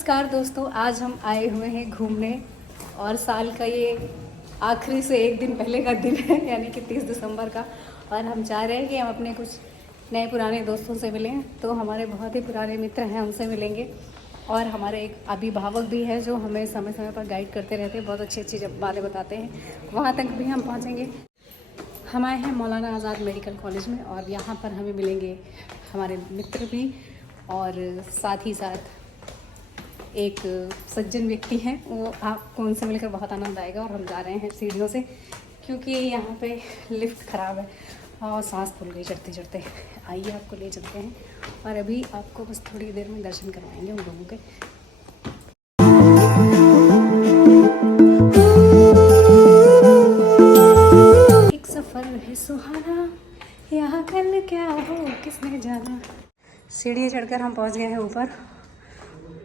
नमस्कार दोस्तों, आज हम आए हुए हैं घूमने और साल का ये आखिरी से एक दिन पहले का दिन है, यानी कि 30 दिसंबर का। और हम चाह रहे हैं कि हम अपने कुछ नए पुराने दोस्तों से मिलें। तो हमारे बहुत ही पुराने मित्र हैं, उनसे मिलेंगे। और हमारे एक अभिभावक भी है जो हमें समय समय पर गाइड करते रहते हैं, बहुत अच्छी अच्छी बातें बताते हैं। वहाँ तक भी हम पहुँचेंगे। हम आए हैं मौलाना आज़ाद मेडिकल कॉलेज में और यहाँ पर हमें मिलेंगे हमारे मित्र भी और साथ ही साथ एक सज्जन व्यक्ति हैं। वो आपको उनसे मिलकर बहुत आनंद आएगा। और हम जा रहे हैं सीढ़ियों से क्योंकि यहाँ पे लिफ्ट ख़राब है और सांस फूल गई चढ़ते चढ़ते। आइए आपको ले चलते हैं और अभी आपको बस थोड़ी देर में दर्शन करवाएंगे उन लोगों के। एक सफ़र है सुहाना, यहाँ कल क्या हो किसने जाना। सीढ़ी चढ़कर हम पहुँच गए हैं ऊपर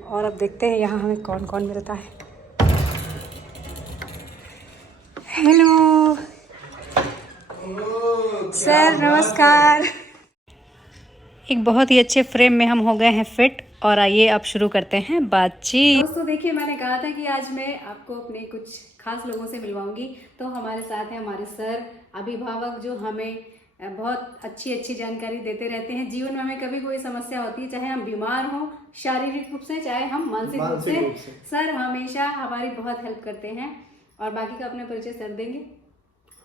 और अब देखते हैं यहाँ हमें कौन कौन मिलता है। हेलो सर, नमस्कार। एक बहुत ही अच्छे फ्रेम में हम हो गए हैं फिट और आइए अब शुरू करते हैं बातचीत। दोस्तों देखिए, मैंने कहा था कि आज मैं आपको अपने कुछ खास लोगों से मिलवाऊंगी। तो हमारे साथ हैं हमारे सर अभिभावक जो हमें बहुत अच्छी अच्छी जानकारी देते रहते हैं। जीवन में हमें कभी कोई समस्या होती है, चाहे हम बीमार हों शारीरिक रूप से, चाहे हम मानसिक रूप से, सर हमेशा हमारी बहुत हेल्प करते हैं। और बाकी का अपना परिचय सर देंगे।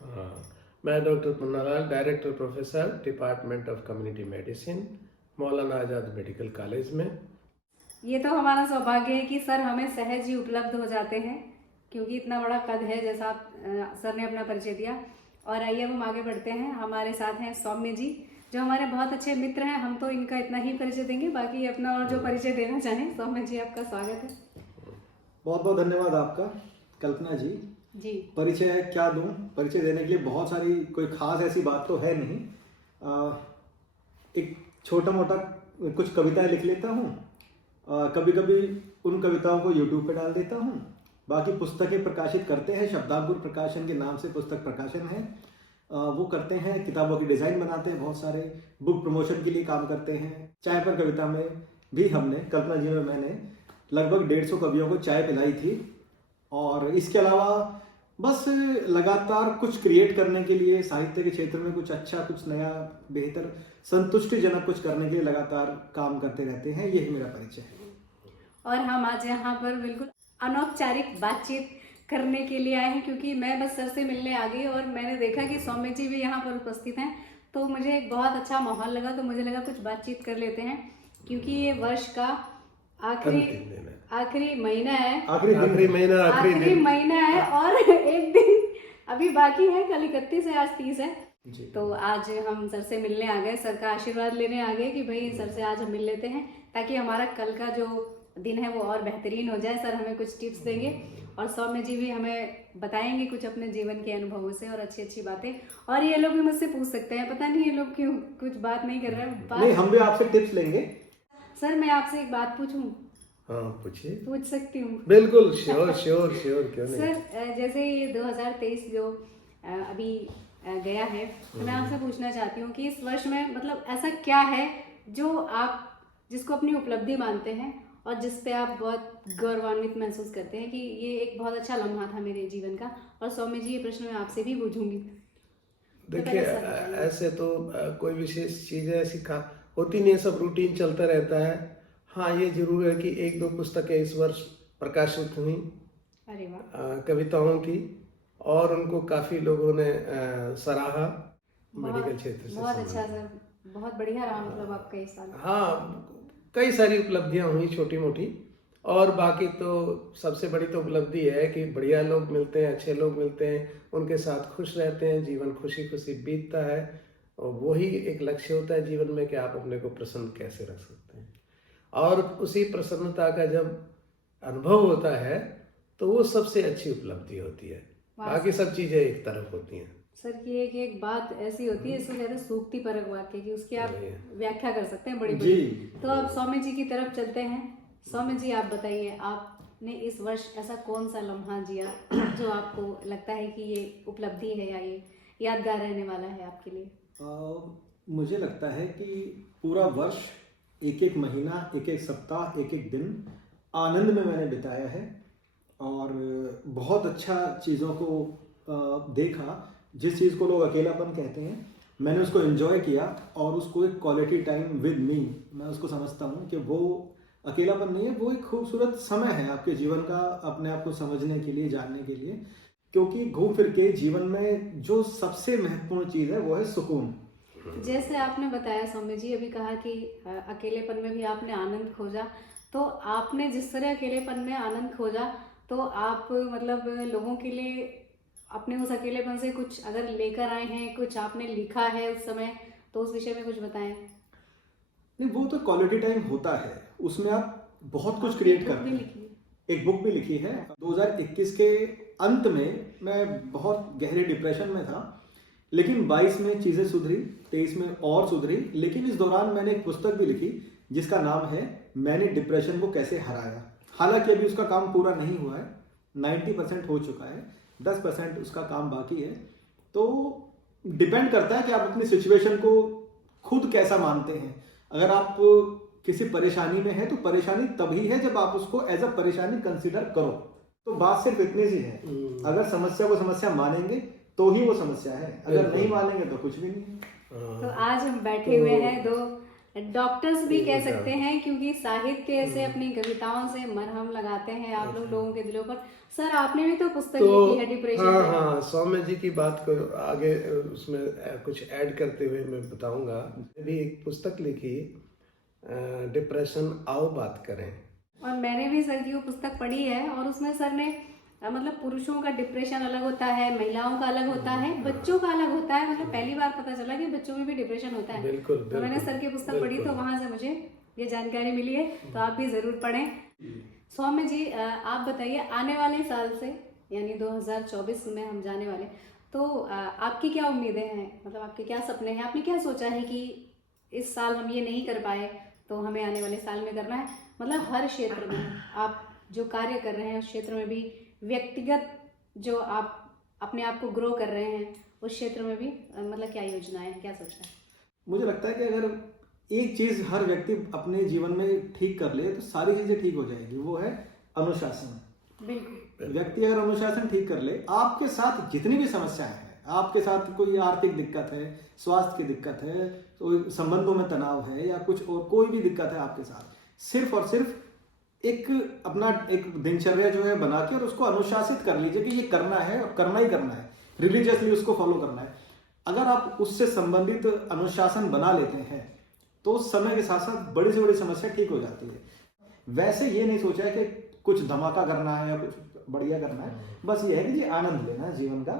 हाँ, मैं doctor Punnalal, director professor department of community medicine, Maulana Azad medical college में। ये तो हमारा सौभाग्य है कि सर हमें सहज ही उपलब्ध हो जाते हैं क्योंकि इतना बड़ा कद है जैसा आप सर ने अपना परिचय दिया। और आइए अब हम आगे बढ़ते हैं। हमारे साथ हैं सौम्य जी जो हमारे बहुत अच्छे मित्र हैं। हम तो इनका इतना ही परिचय देंगे, बाकी अपना और जो परिचय देना चाहें। सौम्य जी आपका स्वागत है। बहुत बहुत धन्यवाद आपका कल्पना जी। जी परिचय क्या दूं? परिचय देने के लिए बहुत सारी कोई खास ऐसी बात तो है नहीं। एक छोटा मोटा कुछ कविताएं लिख लेता हूँ, कभी कभी उन कविताओं को यूट्यूब पे डाल देता हूँ। बाकी पुस्तकें प्रकाशित करते हैं, शब्दांकुर प्रकाशन के नाम से पुस्तक प्रकाशन है, वो करते हैं। किताबों की डिज़ाइन बनाते हैं, बहुत सारे बुक प्रमोशन के लिए काम करते हैं। चाय पर कविता में भी हमने, कल्पना जी में मैंने लगभग 150 कवियों को चाय पिलाई थी। और इसके अलावा बस लगातार कुछ क्रिएट करने के लिए, साहित्य के क्षेत्र में कुछ अच्छा, कुछ नया, बेहतर, संतुष्टिजनक कुछ करने के लिए लगातार काम करते रहते हैं। यही मेरा परिचय है। और हम आज यहाँ पर बिल्कुल अनौपचारिक बातचीत करने के लिए आए हैं क्योंकि मैं बस सर से मिलने आ गई और मैंने देखा कि सौम्य जी भी यहाँ पर उपस्थित हैं। तो मुझे एक बहुत अच्छा माहौल लगा, तो मुझे लगा कुछ बातचीत कर लेते हैं क्योंकि ये वर्ष का आखिरी महीना है, आखिरी महीना है और एक दिन अभी बाकी है। कल 31 है, आज 30 है। तो आज हम सर से मिलने आ गए, सर का आशीर्वाद लेने आ गए कि भाई सर से आज हम मिल लेते हैं ताकि हमारा कल का जो दिन है वो और बेहतरीन हो जाए। सर हमें कुछ टिप्स देंगे और सौम्य जी भी हमें बताएंगे कुछ अपने जीवन के अनुभवों से और अच्छी अच्छी बातें। और ये लोग भी मुझसे पूछ सकते हैं, पता नहीं ये लोग क्यों कुछ बात नहीं कर रहे हैं। नहीं, हम भी आपसे टिप्स लेंगे। सर मैं आपसे एक बात पूछूं? हाँ पूछिए। पूछ सकती हूँ? बिल्कुल, श्योर श्योर श्योर, क्यों नहीं। सर जैसे ये 2023 जो अभी गया है, तो मैं आपसे पूछना चाहती हूँ कि इस वर्ष में मतलब ऐसा क्या है जो आप जिसको अपनी उपलब्धि मानते हैं और जिस पे आप बहुत गौरवान्वित महसूस करते हैं कि ये एक बहुत अच्छा लम्हा था मेरे जीवन का। और सौम्य जी ये प्रश्न मैं आपसे भी पूछूंगी। देखिए, ऐसे तो कोई विशेष चीजें ऐसी होती नहीं है, सब रूटीन चलता रहता है। हाँ, ये जरूर है कि एक दो पुस्तकें इस वर्ष प्रकाशित हुई, अरे वाह, कविताओं की, और उनको काफी लोगों ने सराहा। मेडिकल क्षेत्र से बहुत अच्छा सर, बहुत बढ़िया रहा मतलब आपका इस साल। हाँ, कई सारी उपलब्धियां हुई छोटी मोटी, और बाकी तो सबसे बड़ी तो उपलब्धि है कि बढ़िया लोग मिलते हैं, अच्छे लोग मिलते हैं, उनके साथ खुश रहते हैं, जीवन खुशी खुशी बीतता है। और वही एक लक्ष्य होता है जीवन में कि आप अपने को प्रसन्न कैसे रख सकते हैं। और उसी प्रसन्नता का जब अनुभव होता है तो वो सबसे अच्छी उपलब्धि होती है। बाकी सब चीजें एक तरफ होती हैं। सर की एक बात ऐसी होती है, इसको कहते हैं सूक्ति परक वाक्य की, उसकी आप व्याख्या कर सकते हैं बड़ी बड़ी। तो अब सौम्य जी की तरफ चलते हैं। सौम्य जी आप बताइए, आपने इस वर्ष ऐसा कौन सा लम्हा जिया जो आपको लगता है कि ये उपलब्धि है या ये यादगार रहने वाला है आपके लिए? मुझे लगता है कि पूरा वर्ष, एक एक महीना, एक एक सप्ताह, एक एक दिन आनंद में मैंने बिताया है और बहुत अच्छा चीज़ों को देखा। जिस चीज़ को लोग अकेलापन कहते हैं, मैंने उसको एंजॉय किया और उसको एक क्वालिटी टाइम विद मी, मैं उसको समझता हूँ कि वो अकेलापन नहीं है, वो एक खूबसूरत समय है आपके जीवन का, अपने आप को समझने के लिए, जानने के लिए। क्योंकि घूम फिर के जीवन में जो सबसे महत्वपूर्ण चीज़ है वो है सुकून। जैसे आपने बताया सौम्य जी, अभी कहा कि अकेलेपन में भी आपने आनंद खोजा, तो आपने जिस तरह अकेलेपन में आनंद खोजा, तो आप मतलब लोगों के लिए अपने उस अकेलेपन से कुछ अगर लेकर आए हैं, कुछ आपने लिखा है उस समय, तो उस विषय में कुछ बताएं। नहीं, वो तो क्वालिटी टाइम होता है, उसमें आप बहुत कुछ क्रिएट करते हैं। एक बुक भी लिखी है। 2021 के अंत में मैं बहुत गहरे डिप्रेशन में था, लेकिन 22 में चीज़ें सुधरी, 23 में और सुधरी। लेकिन इस दौरान मैंने एक पुस्तक भी लिखी जिसका नाम है मैंने डिप्रेशन को कैसे हराया। हालांकि अभी उसका काम पूरा नहीं हुआ है, 90% हो चुका है, 10% उसका काम बाकी है। तो डिपेंड करता है कि आप अपनी सिचुएशन को खुद कैसा मानते हैं। अगर आप किसी परेशानी में है तो परेशानी तभी है जब आप उसको एज अ परेशानी कंसिडर करो। तो बात सिर्फ इतनी सी है, अगर समस्या को समस्या मानेंगे तो ही वो समस्या है, अगर नहीं मानेंगे तो कुछ भी नहीं है। तो आज हम बैठे हुए हैं दो डॉक्टर्स भी कह सकते हैं, क्योंकि साहित्य से, अपनी कविताओं से मरहम लगाते हैं आप लोगों के दिलों पर। सर, आपने भी तो पुस्तक लिखी है डिप्रेशन हाँ पे। हाँ, सौम्य जी की बात को आगे उसमें कुछ ऐड करते हुए मैं बताऊंगा। भी एक पुस्तक लिखी, डिप्रेशन आओ बात करें। और मैंने भी सर की वो पुस्तक पढ़ी है, और उसमें सर ने मतलब पुरुषों का डिप्रेशन अलग होता है, महिलाओं का अलग होता है, बच्चों का अलग होता है। मतलब पहली बार पता चला कि बच्चों में भी डिप्रेशन होता है। बिल्कुल, तो मैंने सर की पुस्तक पढ़ी, तो वहां से मुझे ये जानकारी मिली है, तो आप भी जरूर पढ़ें। सौम्य जी, आप बताइए, आने वाले साल से यानी 2024 में हम जाने वाले, तो आपकी क्या उम्मीदें हैं, मतलब आपके क्या सपने हैं, आपने क्या सोचा है कि इस साल हम ये नहीं कर पाए तो हमें आने वाले साल में करना है? मतलब हर क्षेत्र में आप जो कार्य कर रहे हैं उस क्षेत्र में भी, व्यक्तिगत जो आप अपने आप को ग्रो कर रहे हैं उस क्षेत्र में भी, मतलब क्या योजनाएं हैं, क्या सोचा है? मुझे लगता है कि अगर एक चीज हर व्यक्ति अपने जीवन में ठीक कर ले तो सारी चीजें ठीक हो जाएगी, वो है अनुशासन। बिल्कुल। व्यक्ति अगर अनुशासन ठीक कर ले, आपके साथ जितनी भी समस्याएं हैं, आपके साथ कोई आर्थिक दिक्कत है, स्वास्थ्य की दिक्कत है, तो संबंधों में तनाव है, या कुछ और कोई भी दिक्कत है आपके साथ, सिर्फ और सिर्फ एक अपना एक दिनचर्या जो है बना के और उसको अनुशासित कर लीजिए कि ये करना है और करना ही करना है, रिलीजियसली उसको फॉलो करना है। अगर आप उससे संबंधित अनुशासन बना लेते हैं तो समय के साथ साथ बड़ी से बड़ी समस्या ठीक हो जाती है। वैसे ये नहीं सोचा है कि कुछ धमाका करना है या कुछ बढ़िया करना है, बस ये है कि जी आनंद लेना है जीवन का,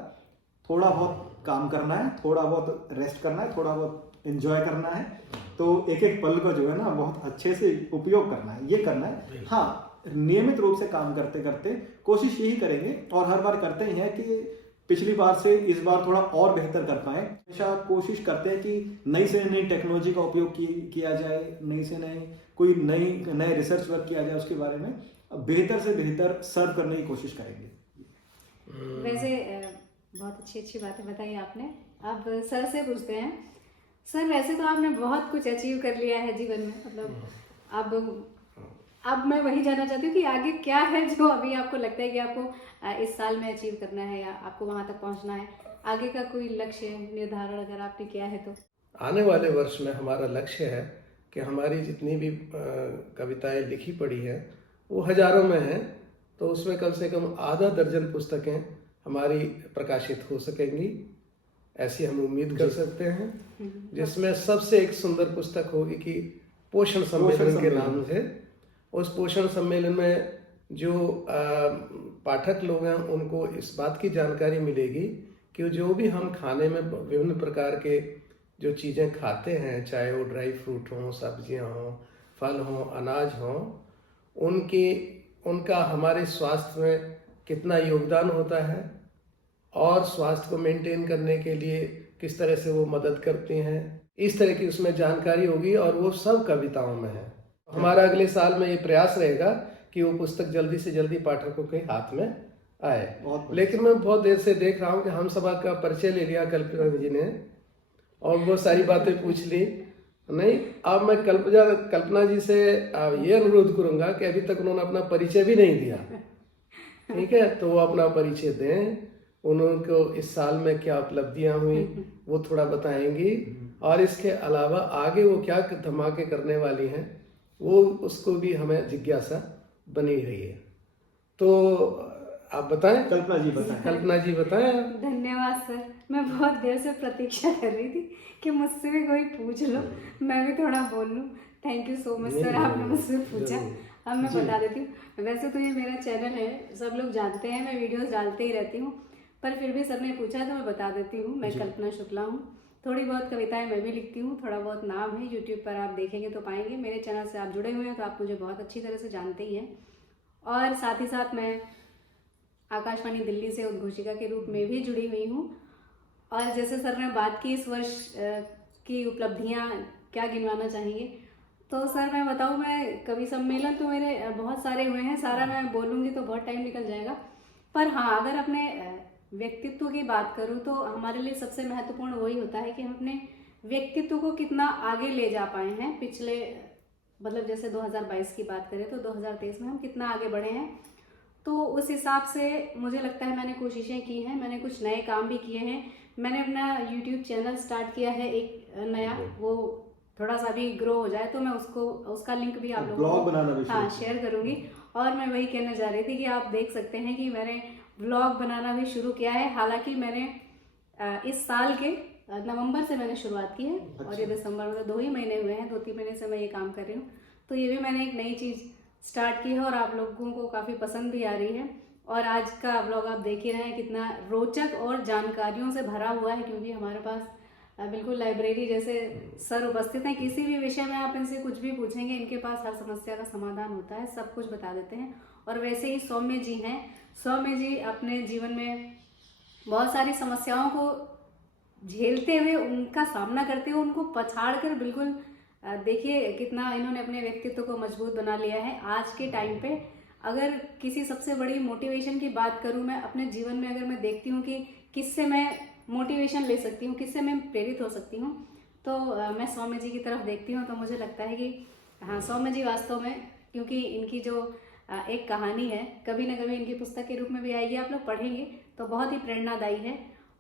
थोड़ा बहुत काम करना है, थोड़ा बहुत रेस्ट करना है, थोड़ा बहुत एंजॉय करना है। तो एक एक पल को जो है ना बहुत अच्छे से उपयोग करना है, ये करना है। हाँ, नियमित रूप से काम करते करते कोशिश यही करेंगे, और हर बार करते ही हैं कि पिछली बार से इस बार थोड़ा और बेहतर कर पाए। हमेशा कोशिश करते हैं कि नई से नई टेक्नोलॉजी का उपयोग किया जाए, नई से नई कोई नए रिसर्च वर्क किया जाए, उसके बारे में बेहतर से बेहतर सर्व करने की कोशिश करेंगे। वैसे बहुत अच्छी बातें बताई आपने। अब सर से पूछते हैं। सर, वैसे तो आपने बहुत कुछ अचीव कर लिया है जीवन में, मतलब अब मैं वही जानना चाहती हूँ कि आगे क्या है जो अभी आपको लगता है कि आपको इस साल में अचीव करना है या आपको वहां तक पहुंचना है? आगे का कोई लक्ष्य निर्धारण अगर आपने किया है तो? आने वाले वर्ष में हमारा लक्ष्य है कि हमारी जितनी भी कविताएं लिखी पड़ी है वो हजारों में हैं, तो उसमें कम से कम आधा दर्जन पुस्तकें हमारी प्रकाशित हो सकेंगी, ऐसी हम उम्मीद कर सकते हैं। जिसमें सबसे एक सुंदर पुस्तक होगी कि पोषण सम्मेलन के नाम से। उस पोषण सम्मेलन में जो पाठक लोग हैं उनको इस बात की जानकारी मिलेगी कि जो भी हम खाने में विभिन्न प्रकार के जो चीज़ें खाते हैं, चाहे वो ड्राई फ्रूट हों, सब्जियां हों, फल हों, अनाज हों, उनका हमारे स्वास्थ्य में कितना योगदान होता है और स्वास्थ्य को मेंटेन करने के लिए किस तरह से वो मदद करती हैं, इस तरह की उसमें जानकारी होगी, और वो सब कविताओं में है। हमारा अगले साल में ये प्रयास रहेगा कि वो पुस्तक जल्दी से जल्दी पाठकों के हाथ में आए। लेकिन मैं बहुत देर से देख रहा हूँ कि हम सभा का परिचय ले लिया कल्पना जी ने और वो सारी बातें पूछ ली, नहीं, अब मैं कल्पना जी से ये अनुरोध करूंगा कि अभी तक उन्होंने अपना परिचय भी नहीं दिया। ठीक है, तो वो अपना परिचय दें। उनको इस साल में क्या उपलब्धियां हुई वो थोड़ा बताएंगी, और इसके अलावा आगे वो क्या धमाके करने वाली हैं वो उसको भी हमें जिज्ञासा बनी रही है। तो आप बताएं। कल्पना जी बताएं। कल्पना जी बताएं। धन्यवाद सर, मैं बहुत देर से प्रतीक्षा कर रही थी कि मुझसे भी कोई पूछ लो, मैं भी थोड़ा बोल लूँ। Thank you so much sir, आपने मुझसे पूछा। अब मैं बता देती हूँ, वैसे तो ये मेरा चैनल है, सब लोग जानते हैं, मैं वीडियोस डालते ही रहती हूँ, पर फिर भी सर ने पूछा तो मैं बता देती हूँ। मैं कल्पना शुक्ला हूँ। थोड़ी बहुत कविताएं मैं भी लिखती हूँ, थोड़ा बहुत नाम है, यूट्यूब पर आप देखेंगे तो पाएंगे। मेरे चैनल से आप जुड़े हुए हैं तो आप मुझे बहुत अच्छी तरह से जानते ही हैं। और साथ ही साथ मैं आकाशवाणी दिल्ली से उद्घोषिका के रूप में भी जुड़ी हुई हूँ। और जैसे सर ने बात की इस वर्ष की उपलब्धियाँ क्या गिनवाना चाहेंगे, तो सर मैं बताऊँ, मैं कवि सम्मेलन तो मेरे बहुत सारे हुए हैं, सारा मैं बोलूँगी तो बहुत टाइम निकल जाएगा। पर हाँ, अगर अपने व्यक्तित्व की बात करूँ तो हमारे लिए सबसे महत्वपूर्ण वही होता है कि हम अपने व्यक्तित्व को कितना आगे ले जा पाए हैं। पिछले मतलब जैसे 2022 की बात करें तो 2023 में हम कितना आगे बढ़े हैं, तो उस हिसाब से मुझे लगता है मैंने कोशिशें की हैं, मैंने कुछ नए काम भी किए हैं। मैंने अपना यूट्यूब चैनल स्टार्ट किया है एक नया, वो थोड़ा सा भी ग्रो हो जाए तो मैं उसका लिंक भी आप लोगों को बनाना भी हाँ शेयर करूंगी। और मैं वही कहने जा रही थी कि आप देख सकते हैं कि मैंने व्लॉग बनाना भी शुरू किया है। हालांकि मैंने इस साल के नवंबर से मैंने शुरुआत की है। और ये दिसंबर में तो 2 ही महीने हुए हैं, 2-3 महीने से मैं ये काम कर रही हूँ। तो ये भी मैंने एक नई चीज़ स्टार्ट की है और आप लोगों को काफ़ी पसंद भी आ रही है। और आज का व्लॉग आप देख ही रहे हैं कितना रोचक और जानकारियों से भरा हुआ है, क्योंकि हमारे पास बिल्कुल लाइब्रेरी जैसे सर उपस्थित हैं। किसी भी विषय में आप इनसे कुछ भी पूछेंगे, इनके पास हर समस्या का समाधान होता है, सब कुछ बता देते हैं। और वैसे ही सौम्य जी हैं, सौम्य जी अपने जीवन में बहुत सारी समस्याओं को झेलते हुए, उनका सामना करते हुए, उनको पछाड़ कर बिल्कुल देखिए कितना इन्होंने अपने व्यक्तित्व को मजबूत बना लिया है। आज के टाइम पे अगर किसी सबसे बड़ी मोटिवेशन की बात करूं, मैं अपने जीवन में अगर मैं देखती हूं कि किससे मैं मोटिवेशन ले सकती हूँ, किससे मैं प्रेरित हो सकती हूँ, तो मैं सौम्य जी की तरफ देखती हूँ। तो मुझे लगता है कि हाँ, सौम्य जी वास्तव में, क्योंकि इनकी जो एक कहानी है कभी ना कभी इनकी पुस्तक के रूप में भी आएगी, आप लोग पढ़ेंगे तो बहुत ही प्रेरणादायी है।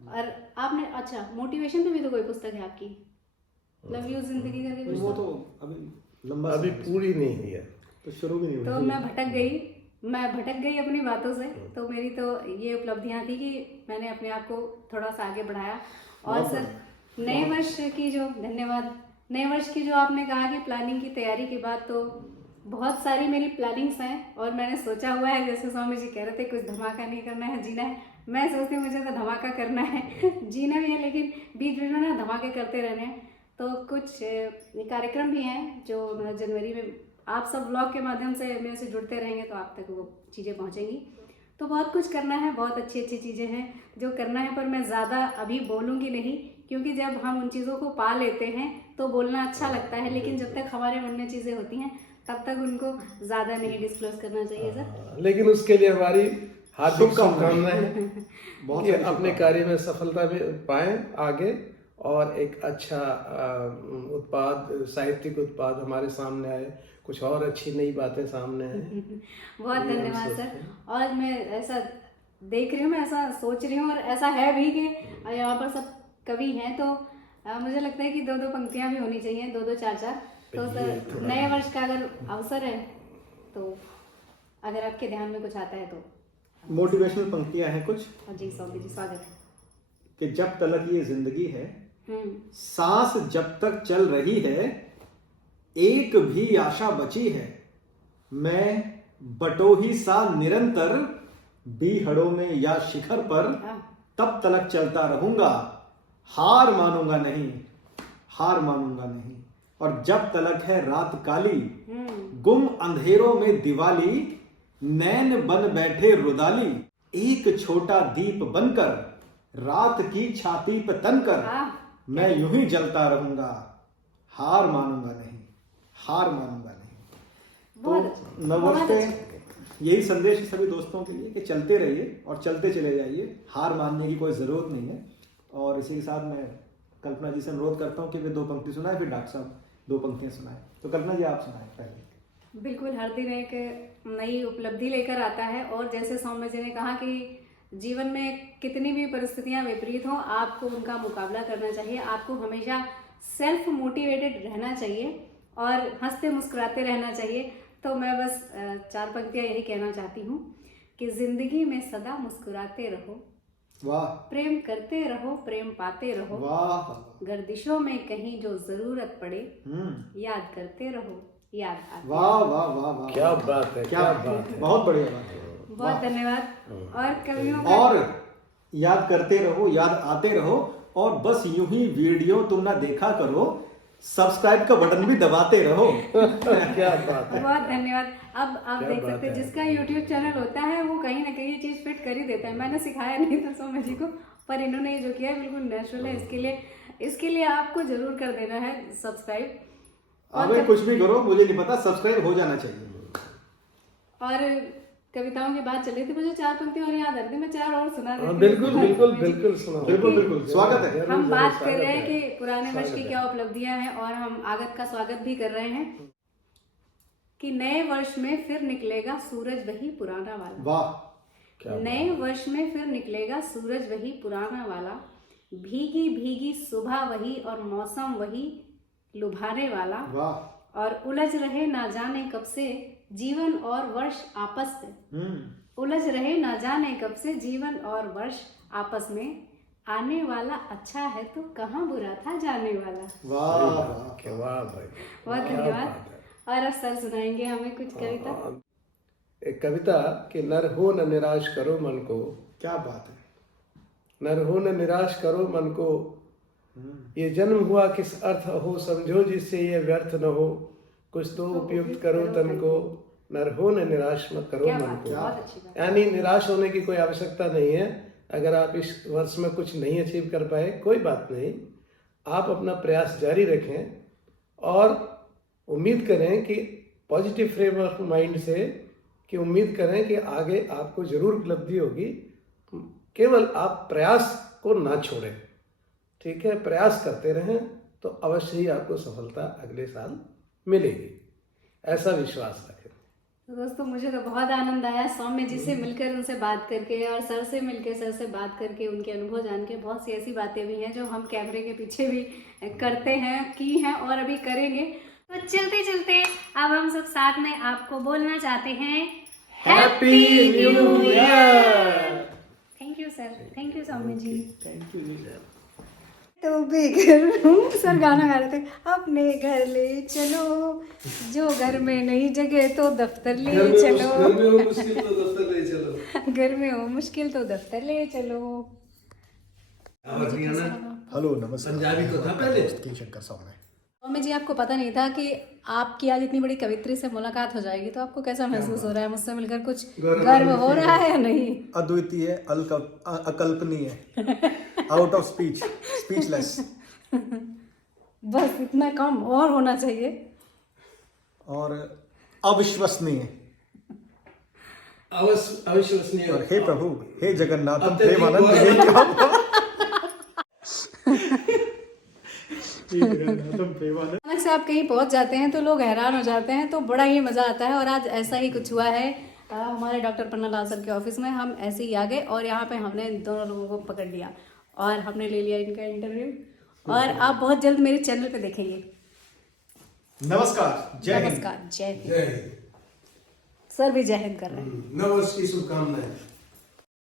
और आपने अच्छा मोटिवेशन पे भी तो कोई पुस्तक है आपकी, लव यू जिंदगी करके कुछ, वो तो अभी लंबा अभी पूरी नहीं हुई है, तो शुरू भी नहीं हुई। तो मैं भटक गई अपनी बातों से। तो मेरी तो ये उपलब्धियां थी कि मैंने अपने आप को थोड़ा सा आगे बढ़ाया। और सर नए वर्ष की जो धन्यवाद, नए वर्ष की जो आपने कहा कि प्लानिंग की तैयारी की बात, तो बहुत सारी मेरी प्लानिंग्स हैं और मैंने सोचा हुआ है। जैसे स्वामी जी कह रहे थे कुछ धमाका नहीं करना है, जीना है। मैं सोचती हूँ मुझे तो धमाका करना है जीना भी है, लेकिन बीच बीच में ना धमाके करते रहने हैं। तो कुछ कार्यक्रम भी हैं जो जनवरी में, आप सब ब्लॉग के माध्यम से मेरे से जुड़ते रहेंगे तो आप तक वो चीज़ें पहुँचेंगी। तो बहुत कुछ करना है, बहुत अच्छी अच्छी चीज़ें हैं जो करना है, पर मैं ज़्यादा अभी बोलूँगी नहीं, क्योंकि जब हम उन चीज़ों को पा लेते हैं तो बोलना अच्छा लगता है, लेकिन जब तक हमारे मन में चीज़ें होती हैं तब तक उनको ज़्यादा नहीं डिस्क्लोज करना चाहिए सर। लेकिन उसके लिए हमारी हार्दिक शुभकामनाएं बहुत कि अपने कार्य में सफलता में पाएं आगे, और एक अच्छा उत्पाद, साहित्यिक उत्पाद हमारे सामने आए, कुछ और अच्छी नई बातें सामने आए। बहुत धन्यवाद सर। और मैं ऐसा देख रही हूँ, मैं ऐसा सोच रही हूँ, और ऐसा है भी कि यहाँ पर सब कवि हैं, तो मुझे लगता है कि 2-2 पंक्तियाँ भी होनी चाहिए, 2-2 4-4। तो सर नए वर्ष का अगर अवसर है तो अगर आपके ध्यान में कुछ आता है तो मोटिवेशनल पंक्तियां हैं कुछ। जी सौम्य जी, स्वागत है। कि जब तलक ये जिंदगी है, सांस जब तक चल रही है, एक भी आशा बची है, मैं बटोही सा निरंतर, बीहड़ों में या शिखर पर, तब तलक चलता रहूंगा, हार मानूंगा नहीं, हार मानूंगा नहीं। और जब तलक है रात काली, गुम अंधेरों में दिवाली, नैन बन बैठे रुदाली, एक छोटा दीप बनकर, रात की छाती पे तनकर, मैं यूं ही जलता रहूंगा, हार मानूंगा नहीं, हार मानूंगा नहीं। तो नववर्ष पे यही संदेश सभी दोस्तों के लिए कि चलते रहिए और चलते चले जाइए, हार मानने की कोई जरूरत नहीं है। और इसी के साथ मैं कल्पना जी से अनुरोध करता हूँ कि वे 2 पंक्ति सुनाए, फिर डॉक्टर साहब 2 पंक्तियां सुनाएं। तो कल्पना जी आप सुनाएं पहले। बिल्कुल, हर दिन एक नई उपलब्धि लेकर आता है। और जैसे सौम्य जी ने कहा कि जीवन में कितनी भी परिस्थितियां विपरीत हों, आपको उनका मुकाबला करना चाहिए। आपको हमेशा सेल्फ मोटिवेटेड रहना चाहिए और हंसते मुस्कुराते रहना चाहिए। तो मैं बस 4 पंक्तियां यही कहना चाहती हूँ कि जिंदगी में सदा मुस्कुराते रहो, वाह प्रेम करते रहो, प्रेम पाते रहो, वाह गर्दिशों में कहीं जो जरूरत पड़े, याद करते रहो, याद आते वाह वाह वाह वाह, क्या बात है, क्या बात है। बहुत बढ़िया बात है। बहुत धन्यवाद। और कवियों का और याद करते रहो, याद आते रहो, और बस यूं ही वीडियो तुम ना देखा करो, सब्सक्राइब का बटन भी दबाते रहो। क्या बात है। बहुत धन्यवाद। अब आप क्या देख बात सकते हैं, है। जिसका YouTube चैनल होता है वो कहीं ना कहीं ये चीज फिट कर ही देता है। मैंने सिखाया नहीं था सौम्य जी को, पर इन्होंने ये जो किया है बिल्कुल नेचुरल है। इसके लिए आपको जरूर कर देना है सब्सक्राइब। हमें कुछ भी करो, मुझे नहीं पता, सब्सक्राइब हो जाना चाहिए। और कविताओं की बात चल रही थी, मुझे 4 पंक्ति और याद आ रही थी, मैं 4 और सुना देती हूँ। बिल्कुल बिल्कुल बिल्कुल सुनाओ। बिल्कुल बिल्कुल, स्वागत है। हम बात कर रहे हैं कि पुराने वर्ष की क्या उपलब्धियां हैं, और हम आगत का स्वागत भी कर रहे हैं कि नए वर्ष में फिर निकलेगा सूरज वही पुराना वाला। वाह, नए वर्ष में फिर निकलेगा सूरज वही पुराना वाला, भीगी भीगी सुबह वही और मौसम वही लुभाने वाला, वाह, और उलझ रहे ना जाने कब से जीवन और वर्ष आपस में, उलझ रहे ना जाने कब से जीवन और वर्ष आपस में, आने वाला अच्छा है तो कहाँ बुरा था जाने वाला। वाह वाह, क्या वाह भाई, बहुत क्या धन्यवाद। बात है। और अब सर सुनाएंगे हमें कुछ कविता। एक कविता कि नर हो न निराश करो मन को। क्या बात है। नर हो न निराश करो मन को, ये जन्म हुआ किस अर्थ हो, समझो जिससे ये व्यर्थ न हो, कुछ तो उपयुक्त करो तन को, नर हो न निराश मत करो क्या मन बात है, को। बहुत अच्छी बात। यानी निराश होने की कोई आवश्यकता नहीं है। अगर आप इस वर्ष में कुछ नहीं अचीव कर पाए, कोई बात नहीं, आप अपना प्रयास जारी रखें और उम्मीद करें कि पॉजिटिव फ्रेम ऑफ माइंड से, कि उम्मीद करें कि आगे आपको जरूर उपलब्धि होगी। केवल आप प्रयास को ना छोड़ें, ठीक है, प्रयास करते रहें तो अवश्य ही आपको सफलता अगले साल मिलेगी, ऐसा विश्वास रखें। तो दोस्तों, मुझे तो बहुत आनंद आया सौम्य जी से मिलकर, उनसे बात करके, और सर से मिलकर, सर से बात करके, उनके अनुभव जान के। बहुत सी ऐसी बातें भी हैं जो हम कैमरे के पीछे भी करते हैं, की हैं और अभी करेंगे। तो चलते चलते अब हम सब साथ में आपको बोलना चाहते हैं happy new year. Thank you sir, thank you Saumya ji. Thank you जी। तो बेघर सर गाना गा रहे थे, अपने घर ले चलो, जो घर में नहीं जगह तो दफ्तर ले चलो, घर में हो मुश्किल तो दफ्तर ले चलो, घर में हो मुश्किल तो दफ्तर ले चलो। हेलो नमस्कार। पंजाबी तो था पहले। के शंकर सौम्य। सौम्य जी, आपको पता नहीं था कि आपकी आज इतनी बड़ी कवित्री से मुलाकात हो जाएगी, तो आपको कैसा महसूस हो रहा है? मुझसे मिलकर कुछ गर्व हो रहा है या नहीं? अद्वितीय, अकल्पनीय, आउट ऑफ स्पीच, स्पीचलेस। बस इतना कम और होना चाहिए। और अविश्वसनीय। अविश्वसनीय। और हे प्रभु, हे जगन्नाथम प्रेमानंद, हे क्या अचानक से आप कहीं पहुंच जाते हैं तो लोग हैरान हो जाते हैं, तो बड़ा ही मजा आता है। और आज ऐसा ही कुछ हुआ है हमारे डॉक्टर पन्नालाल सर के ऑफिस में। हम ऐसे ही आ गए और यहाँ पे हमने दोनों लोगों को पकड़ लिया और हमने ले लिया इनका इंटरव्यू, और आप बहुत जल्द मेरे चैनल पे देखेंगे। नमस्कार, जय हिंद। नमस्कार, जय हिंद। जय हिंद। सर भी जय हिंद कर रहे हैं। नववर्ष की शुभकामनाएं।